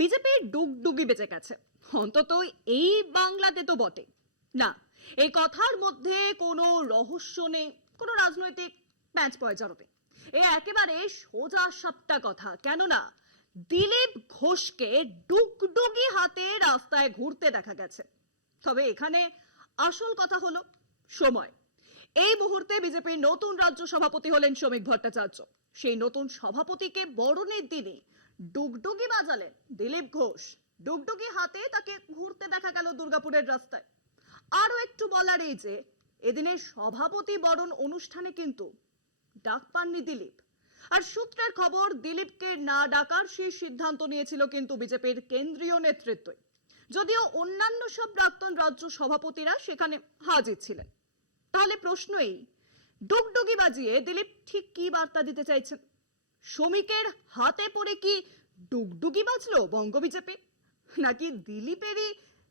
BJP ডুগডুগি বেঁচে গেছে, অন্তত এই বাংলাতে তো বটে না। এই কথার মধ্যে কোনো রহস্য নেই, কোনো রাজনৈতিক প্যাঁচ পয়চারও নেই। এ একেবারে সোজা সাপটা কথা। কেননা দিলীপ ঘোষকে ডুগডুগি হাতে রাস্তায় ঘুরতে দেখা গেছে। তবে এখানে আসল কথা হলো সময়। এই মুহূর্তে বিজেপির নতুন রাজ্য সভাপতি হলেন শ্রমিক ভট্টাচার্য। সেই নতুন সভাপতিকে বরণের দিনে ডুগডুগি বাজালেন দিলীপ ঘোষ। ডুগডুগি হাতে তাকে ঘুরতে দেখা গেল দুর্গাপুরের রাস্তায়। আরো একটু বলার এই যে এদিনের সভাপতি বরণ অনুষ্ঠানে কিন্তু ডাক পাননি দিলীপ। আর সূত্রের খবর, দিলীপকে না ডাকার সেই সিদ্ধান্ত নিয়েছিল কিন্তু বিজেপির কেন্দ্রীয় নেতৃত্ব, যদিও অন্যান্য সব প্রাক্তন রাজ্য সভাপতিরা সেখানে হাজির ছিলেন। তাহলে প্রশ্ন এই, ডুগডুগি বাজিয়ে দিলীপ ঠিক কি বার্তা দিতে চাইছেন? শ্রমিকের হাতে পড়ে কি ডুগডুগি বাজলো বঙ্গ বিজেপি, নাকি দিলীপেরই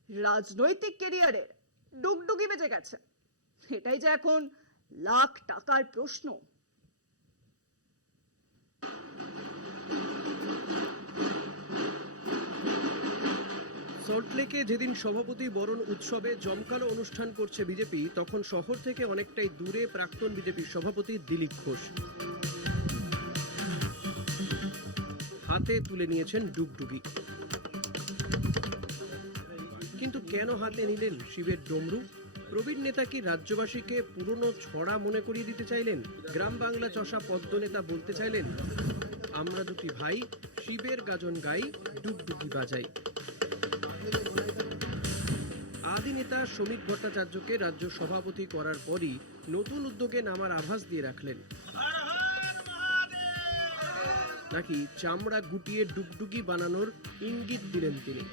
রাজনৈতিক ক্যারিয়ারের ডুগডুগি বেজে গেছে? এটাই যে এখন লাখ টাকার প্রশ্ন। সল্টলেকে যেদিন সভাপতি বরণ উৎসবে জমকালো অনুষ্ঠান করছে বিজেপি, তখন শহর থেকে অনেকটাই দূরে প্রাক্তন বিজেপির সভাপতি দিলীপ ঘোষ হাতে তুলে নিয়েছেন ডুগডুগি। কিন্তু কেন হাতে নিলেন শিবের ডমরু? প্রবীণ নেতা কি রাজ্যবাসীকে পুরনো ছড়া মনে করিয়ে দিতে চাইলেন? গ্রাম বাংলা চষা পদ্ম নেতা বলতে চাইলেন, আমরা দুটি ভাই, শিবের গাজন গাই, ডুগডুগি বাজাই। আদি নেতা শ্রমিক ভট্টাচার্যকে রাজ্য সভাপতি করার পরই নতুন উদ্যোগে নামার আভাস দিয়ে রাখলেন, নাকি চামড়া গুটিয়ে ডুগডুগি বানানোর ইঙ্গিত দিলেন তিনি?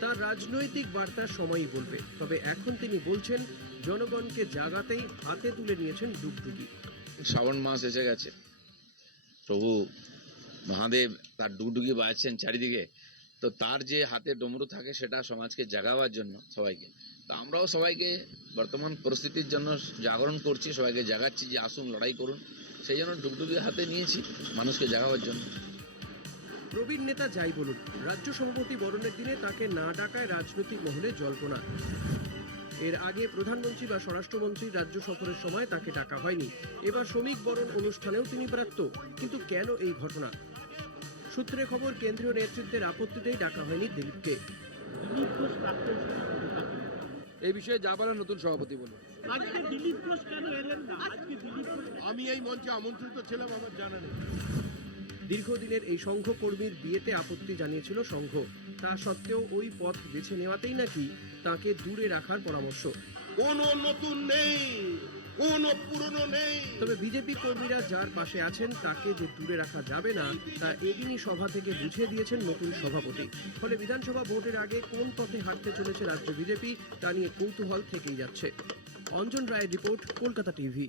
তার রাজনৈতিক বার্তা সময়ই বলবে। তবে এখন তিনি বলছেন, জনগণকে জাগাতেই হাতে তুলে নিয়েছেন ডুগডুগি। শ্রাবণ মাস এসে গেছে, প্রভু মহাদেব তার ডুগডুগি বাজাচ্ছেন চারিদিকে, তো তার যে হাতে ডমরু থাকে সেটা সমাজকে জাগাবার জন্য সবাইকে। তো আমরাও সবাইকে বর্তমান পরিস্থিতির জন্য জাগরণ করছি, সবাইকে জাগাচ্ছি যে আসুন লড়াই করুন। সেই জন্য ডুগডুগি হাতে নিয়েছি মানুষকে জাগাবার জন্য। প্রবীণ নেতা যাই বলুন, রাজ্য সভাপতি বরণের দিনে তাকে না ডাকায় রাজনৈতিক মহলে জল্পনা। এর আগে প্রধানমন্ত্রী বা স্বরাষ্ট্রমন্ত্রীর রাজ্য সফরের সময় তাকে ডাকা হয়নি। এবার শ্রমিক বরণ অনুষ্ঠানেও তিনি ব্যর্থ। কিন্তু কেন এই ঘটনা? সূত্রে খবর, কেন্দ্রীয় নেতৃত্বের আপত্তিতেই ডাকা হয়নি দিলীপকে। এই বিষয়ে যা বলার নতুন সভাপতি বলুন। আমি এই মঞ্চে আমন্ত্রিত ছিলাম, আমার জানা নেই। দীর্ঘদিনের এই সংঘ কর্মীর বিয়েতে আপত্তি জানিয়েছিল সংঘ। তা সত্ত্বেও ওই পথ বেছে নেওয়াতেই নাকি তাকে দূরে রাখার পরামর্শ। কোনো নতুন নেই, কোনো পুরনো নেই। তবে বিজেপি কর্মীরা যার পাশে আছেন তাকে যে দূরে রাখা যাবে না, তা এদিনই সভা থেকে বুঝিয়ে দিয়েছেন নতুন সভাপতি। ফলে বিধানসভা ভোটের আগে কোন পথে হাঁটতে চলেছে রাজ্য বিজেপি, তা নিয়ে কৌতূহল থেকেই যাচ্ছে। অঞ্জন রায়ের রিপোর্ট, কলকাতা টিভি।